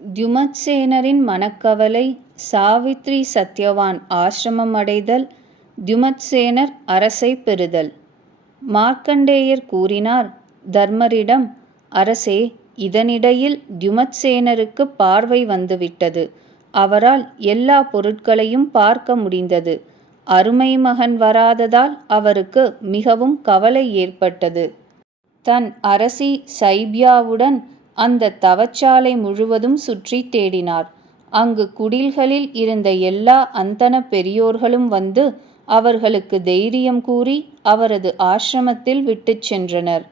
தியுமத்சேனரின் மனக்கவலை சாவித்ரி சத்யவான் ஆசிரமம் அடைதல், தியுமத்சேனர் அரசை பெறுதல். மார்க்கண்டேயர் கூறினார் தர்மரிடம், அரசே, இதனிடையில் தியுமத்சேனருக்கு பார்வை வந்துவிட்டது. அவரால் எல்லா பொருட்களையும் பார்க்க முடிந்தது. அருமை மகன் வராததால் அவருக்கு மிகவும் கவலை ஏற்பட்டது. தன் அரசி சைப்யாவுடன் அந்த தவச்சாலை முழுவதும் சுற்றி தேடினார். அங்கு குடில்களில் இருந்த எல்லா அந்தன பெரியோர்களும் வந்து அவர்களுக்கு தைரியம் கூறி அவரது ஆசிரமத்தில் விட்டுச் சென்றனர்.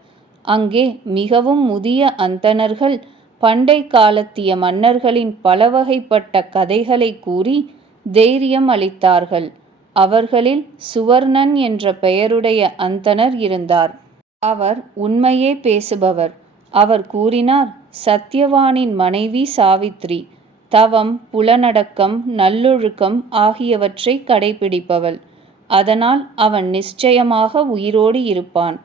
அங்கே மிகவும் முதிய அந்தணர்கள் பண்டை காலத்திய மன்னர்களின் பலவகைப்பட்ட கதைகளை கூறி தைரியம் அளித்தார்கள். அவர்களில் சுவர்ணன் என்ற பெயருடைய அந்தணர் இருந்தார். அவர் உண்மையே பேசுபவர். அவர் கூறினார், சத்யவானின் மனைவி சாவித்ரி தவம், புலனடக்கம், நல்லொழுக்கம் ஆகியவற்றை கடைபிடிப்பவள். அதனால் அவன் நிச்சயமாக உயிரோடு இருப்பான்.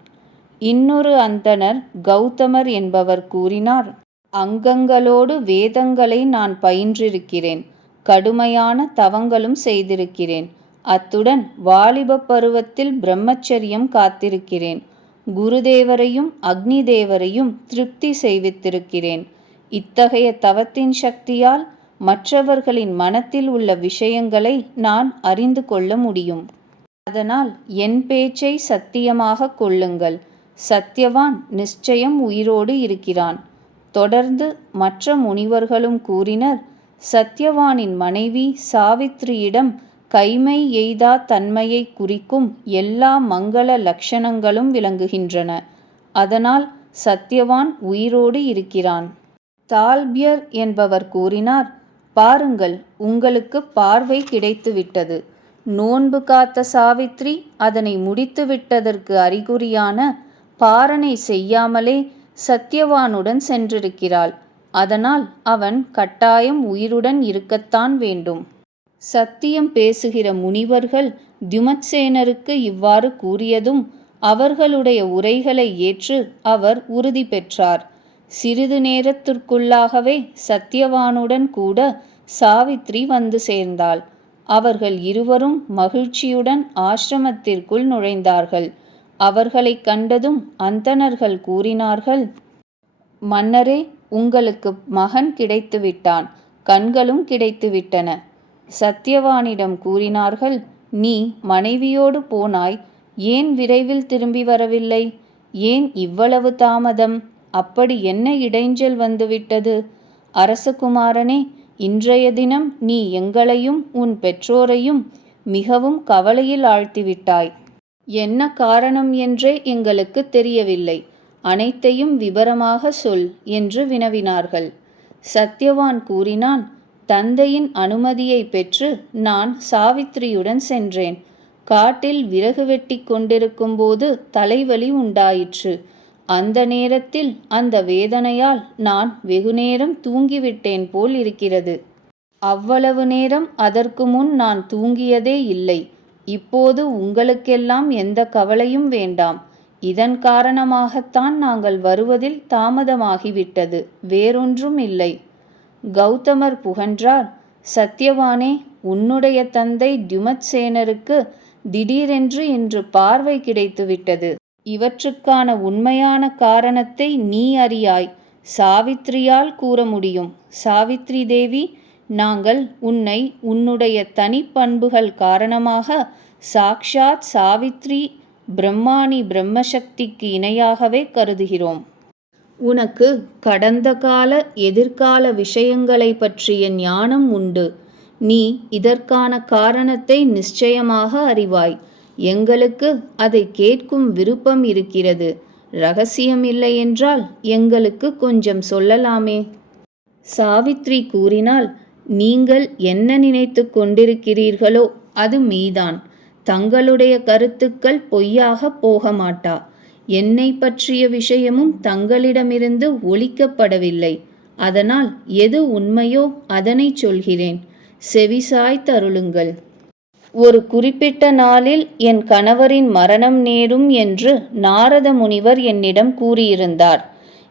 இன்னொரு அந்தணர் கௌதமர் என்பவர் கூறினார், அங்கங்களோடு வேதங்களை நான் பயின்றிருக்கிறேன். கடுமையான தவங்களும் செய்திருக்கிறேன். அத்துடன் வாலிப பருவத்தில் பிரம்மச்சரியம் காத்திருக்கிறேன். குருதேவரையும் அக்னி தேவரையும் திருப்தி செய்வித்திருக்கிறேன். இத்தகைய தவத்தின் சக்தியால் மற்றவர்களின் மனத்தில் உள்ள விஷயங்களை நான் அறிந்து கொள்ள முடியும். அதனால் என் பேச்சை சத்தியமாக கொள்ளுங்கள். சத்யவான் நிச்சயம் உயிரோடு இருக்கிறான். தொடர்ந்து மற்ற முனிவர்களும் கூறினர், சத்யவானின் மனைவி சாவித்ரியிடம் கைமை எய்தா தன்மையை குறிக்கும் எல்லா மங்கள லட்சணங்களும் விளங்குகின்றன. அதனால் சத்யவான் உயிரோடு இருக்கிறான். தால்பியர் என்பவர் கூறினார், பாருங்கள், உங்களுக்கு பார்வை கிடைத்துவிட்டது. நோன்பு காத்த சாவித்ரி அதனை முடித்துவிட்டதற்கு அறிகுறியான பாரணை செய்யாமலே சத்யவானுடன் சென்றிருக்கிறாள். அதனால் அவன் கட்டாயம் உயிருடன் இருக்கத்தான் வேண்டும். சத்தியம் பேசுகிற முனிவர்கள் தியுமத்சேனருக்கு இவ்வாறு கூறியதும் அவர்களுடைய உரைகளை ஏற்று அவர் உறுதி பெற்றார். சிறிது நேரத்திற்குள்ளாகவே சத்யவானுடன் கூட சாவித்ரி வந்து சேர்ந்தாள். அவர்கள் இருவரும் மகிழ்ச்சியுடன் ஆசிரமத்திற்குள் நுழைந்தார்கள். அவர்களை கண்டதும் அந்தணர்கள் கூறினார்கள், மன்னரே, உங்களுக்கு மகன் கிடைத்துவிட்டான். கண்களும் கிடைத்துவிட்டன. சத்யவானிடம் கூறினார்கள், நீ மனைவியோடு போனாய். ஏன் விரைவில் திரும்பி வரவில்லை? ஏன் இவ்வளவு தாமதம்? அப்படி என்ன இடைஞ்சல் வந்துவிட்டது? அரசகுமாரனே, இன்றைய தினம் நீ எங்களையும் உன் பெற்றோரையும் மிகவும் கவலையில் ஆழ்த்திவிட்டாய். என்ன காரணம் என்றே எங்களுக்கு தெரியவில்லை. அனைத்தையும் விபரமாக சொல் என்று வினவினார்கள். சத்யவான் கூறினான், தந்தையின் அனுமதியை பெற்று நான் சாவித்ரியுடன் சென்றேன். காட்டில் விறகு வெட்டி கொண்டிருக்கும் போது தலைவலி உண்டாயிற்று. அந்த நேரத்தில் அந்த வேதனையால் நான் வெகுநேரம் தூங்கிவிட்டேன் போல் இருக்கிறது. அவ்வளவு நேரம் அதற்கு முன் நான் தூங்கியதே இல்லை. இப்போது உங்களுக்கெல்லாம் எந்த கவலையும் வேண்டாம். இதன் காரணமாகத்தான் நாங்கள் வருவதில் தாமதமாகிவிட்டது, வேறொன்றும் இல்லை. கௌதமர் புகன்றார், சத்யவானே, உன்னுடைய தந்தை தியுமத்சேனருக்கு திடீரென்று இன்று பார்வை கிடைத்துவிட்டது. இவற்றுக்கான உண்மையான காரணத்தை நீ அறியாய். சாவித்ரியால் கூற முடியும். சாவித்ரி தேவி, நாங்கள் உன்னை உன்னுடைய தனிப்பண்புகள் காரணமாக சாக்ஷாத் சாவித்ரி பிரம்மாணி பிரம்மசக்திக்கு இணையாகவே கருதுகிறோம். உனக்கு கடந்த கால எதிர்கால விஷயங்களை பற்றிய ஞானம் உண்டு. நீ இதற்கான காரணத்தை நிச்சயமாக அறிவாய். எங்களுக்கு அதை கேட்கும் விருப்பம் இருக்கிறது. ரகசியம் இல்லை என்றால் எங்களுக்கு கொஞ்சம் சொல்லலாமே. சாவித்ரி கூறினாள், நீங்கள் என்ன நினைத்து கொண்டிருக்கிறீர்களோ அது மெய்தான். தங்களுடைய கருத்துக்கள் பொய்யாக போக மாட்டா. என்னை பற்றிய விஷயமும் தங்களிடமிருந்து ஒளிக்கப்படவில்லை. அதனால் எது உண்மையோ அதனை சொல்கிறேன். செவிசாய்த்தருளுங்கள். ஒரு குறிப்பிட்ட நாளில் என் கணவரின் மரணம் நேரும் என்று நாரத முனிவர் என்னிடம் கூறியிருந்தார்.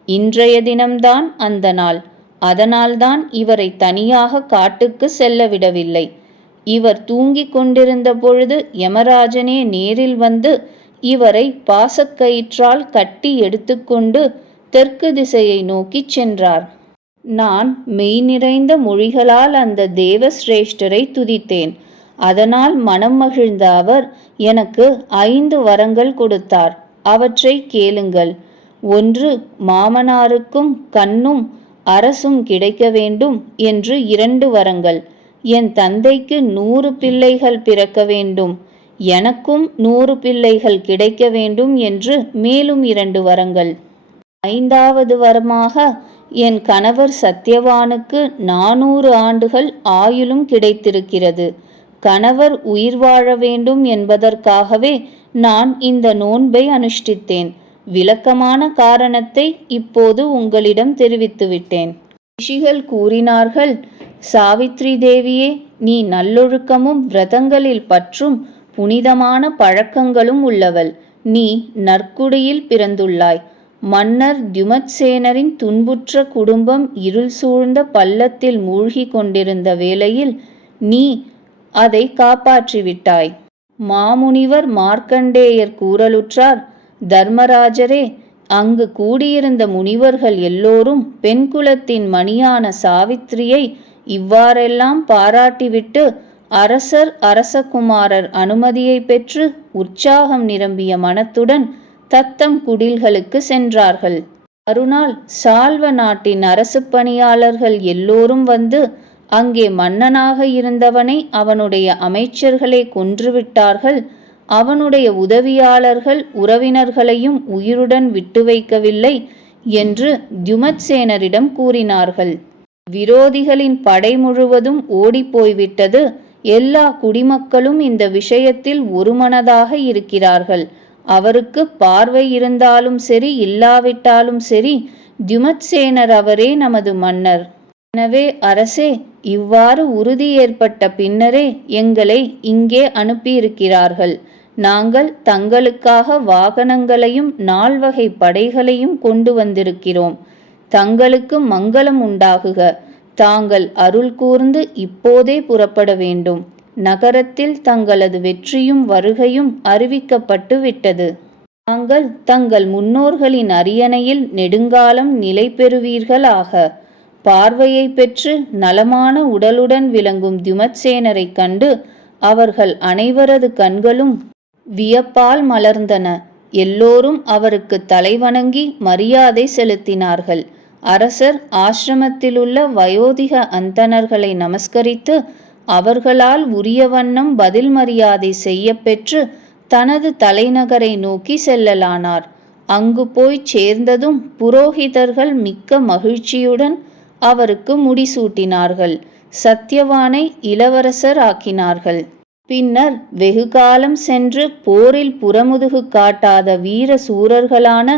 இன்றைய தினம்தான் அந்த நாள். அதனால்தான் இவரை தனியாக காட்டுக்கு செல்ல விடவில்லை. இவர் தூங்கிக் கொண்டிருந்த பொழுது யமராஜனே நேரில் வந்து இவரை பாசக்கயிற்றால் கட்டி எடுத்துக்கொண்டு தெற்கு திசையை நோக்கிச் சென்றார். நான் மெய் நிறைந்த மொழிகளால் அந்த தேவசிரேஷ்டரை துதித்தேன். அதனால் மனம் மகிழ்ந்த அவர் எனக்கு 5 வரங்கள் கொடுத்தார். அவற்றை கேளுங்கள். 1. மாமனாருக்கும் கண்ணும் அரசும் கிடைக்க வேண்டும் என்று 2 வரங்கள். என் தந்தைக்கு 100 பிள்ளைகள் பிறக்க வேண்டும், எனக்கும் 100 பிள்ளைகள் கிடைக்க வேண்டும் என்று மேலும் 2 வரங்கள். 5வது வரமாக என் கணவர் சத்யவானுக்கு 400 ஆண்டுகள் ஆயுளும் கிடைத்திருக்கிறது. கணவர் உயிர் வாழ வேண்டும் என்பதற்காகவே நான் இந்த நோன்பை அனுஷ்டித்தேன். விளக்கமான காரணத்தை இப்போது உங்களிடம் தெரிவித்துவிட்டேன். ரிஷிகள் கூறினார்கள், சாவித்ரி தேவியே, நீ நல்லொழுக்கமும் விரதங்களில் பற்றும் புனிதமான பழக்கங்களும் உள்ளவள். நீ நற்குடியில் பிறந்துள்ளாய். மன்னர் தியுமத்சேனரின் துன்புற்ற குடும்பம் இருள் சூழ்ந்த பள்ளத்தில் மூழ்கி கொண்டிருந்த வேளையில் நீ அதை காப்பாற்றிவிட்டாய். மாமுனிவர் மார்க்கண்டேயர் கூறலுற்றார், தர்மராஜரே, அங்கு கூடியிருந்த முனிவர்கள் எல்லோரும் பெண் குலத்தின் மணியான சாவித்திரியை இவ்வாறெல்லாம் பாராட்டிவிட்டு அரசர் அரசகுமாரர் அனுமதியை பெற்று உற்சாகம் நிரம்பிய மனத்துடன் தத்தம் குடில்களுக்கு சென்றார்கள். மறுநாள் சால்வ நாட்டின் அரசு பணியாளர்கள் எல்லோரும் வந்து அங்கே மன்னனாக இருந்தவனை அவனுடைய அமைச்சர்களே கொன்றுவிட்டார்கள். அவனுடைய உதவியாளர்கள் உறவினர்களையும் உயிருடன் விட்டு வைக்கவில்லை என்று தியுமத்சேனரிடம் கூறினார்கள். விரோதிகளின் படை முழுவதும் ஓடிப்போய்விட்டது. எல்லா குடிமக்களும் இந்த விஷயத்தில் ஒருமனதாக இருக்கிறார்கள். அவருக்கு பார்வை இருந்தாலும் சரி, இல்லாவிட்டாலும் சரி, தியுமத்சேனர் அவரே நமது மன்னர். எனவே அரசே, இவ்வாறு உறுதி ஏற்பட்ட பின்னரே எங்களை இங்கே அனுப்பியிருக்கிறார்கள். நாங்கள் தங்களுக்காக வாகனங்களையும் 4 வகை படைகளையும் கொண்டு வந்திருக்கிறோம். தங்களுக்கு மங்களம் உண்டாகுக. தாங்கள் அருள் கூர்ந்து இப்போதே புறப்பட வேண்டும். நகரத்தில் தங்களது வெற்றியும் வருகையும் அறிவிக்கப்பட்டு விட்டது. தாங்கள் தங்கள் முன்னோர்களின் அரியணையில் நெடுங்காலம் நிலை பெறுவீர்களாக. பார்வையை பெற்று நலமான உடலுடன் விளங்கும் தியுமத்சேனரை கண்டு அவர்கள் அனைவரது கண்களும் வியப்பால் மலர்ந்தன. எல்லோரும் அவருக்கு தலைவணங்கி மரியாதை செலுத்தினார்கள். அரசர் ஆசிரமத்திலுள்ள வயோதிக அந்தணர்களை நமஸ்கரித்து அவர்களால் உரிய வண்ணம் பதில் மரியாதை செய்ய பெற்று தனது தலைநகரை நோக்கி செல்லலானார். அங்கு போய் சேர்ந்ததும் புரோகிதர்கள் மிக்க மகிழ்ச்சியுடன் அவருக்கு முடிசூட்டினார்கள். சத்யவானை இளவரசர் ஆக்கினார்கள். பின்னர் வெகுகாலம் சென்று போரில் புறமுதுகு காட்டாத வீர சூரர்களான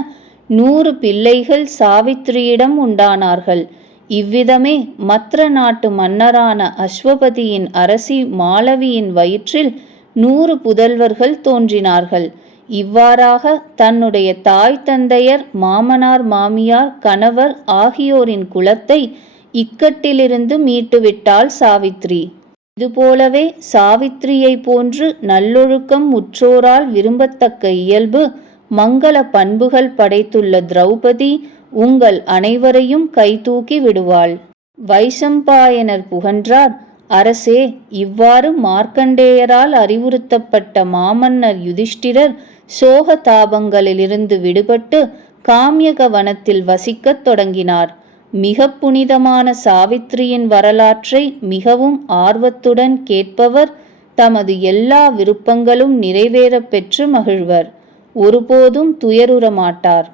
100 பிள்ளைகள் சாவித்திரியிடம் உண்டானார்கள். இவ்விதமே மற்ற நாட்டு மன்னரான அஸ்வபதியின் அரசி மாலவியின் வயிற்றில் 100 புதல்வர்கள் தோன்றினார்கள். இவ்வாறாக தன்னுடைய தாய் தந்தையர், மாமனார் மாமியார், கணவர் ஆகியோரின் குலத்தை இக்கட்டிலிருந்து மீட்டுவிட்டாள் சாவித்ரி. இதுபோலவே சாவித்திரியை போன்று நல்லொழுக்கம் உற்றோரால் விரும்பத்தக்க இயல்பு, மங்கள பண்புகள் படைத்துள்ள திரௌபதி உங்கள் அனைவரையும் கைதூக்கி விடுவாள். வைசம்பாயனர் புகன்றார், அரசே, இவ்வாறு மார்க்கண்டேயரால் அறிவுறுத்தப்பட்ட மாமன்னர் யுதிஷ்டிரர் சோக தாபங்களிலிருந்து விடுபட்டு காமியக வனத்தில் வசிக்கத் தொடங்கினார். மிக புனிதமான சாவித்திரியின் வரலாற்றை மிகவும் ஆர்வத்துடன் கேட்பவர் தமது எல்லா விருப்பங்களும் நிறைவேற பெற்று மகிழ்வர். ஒருபோதும் துயருற மாட்டார்.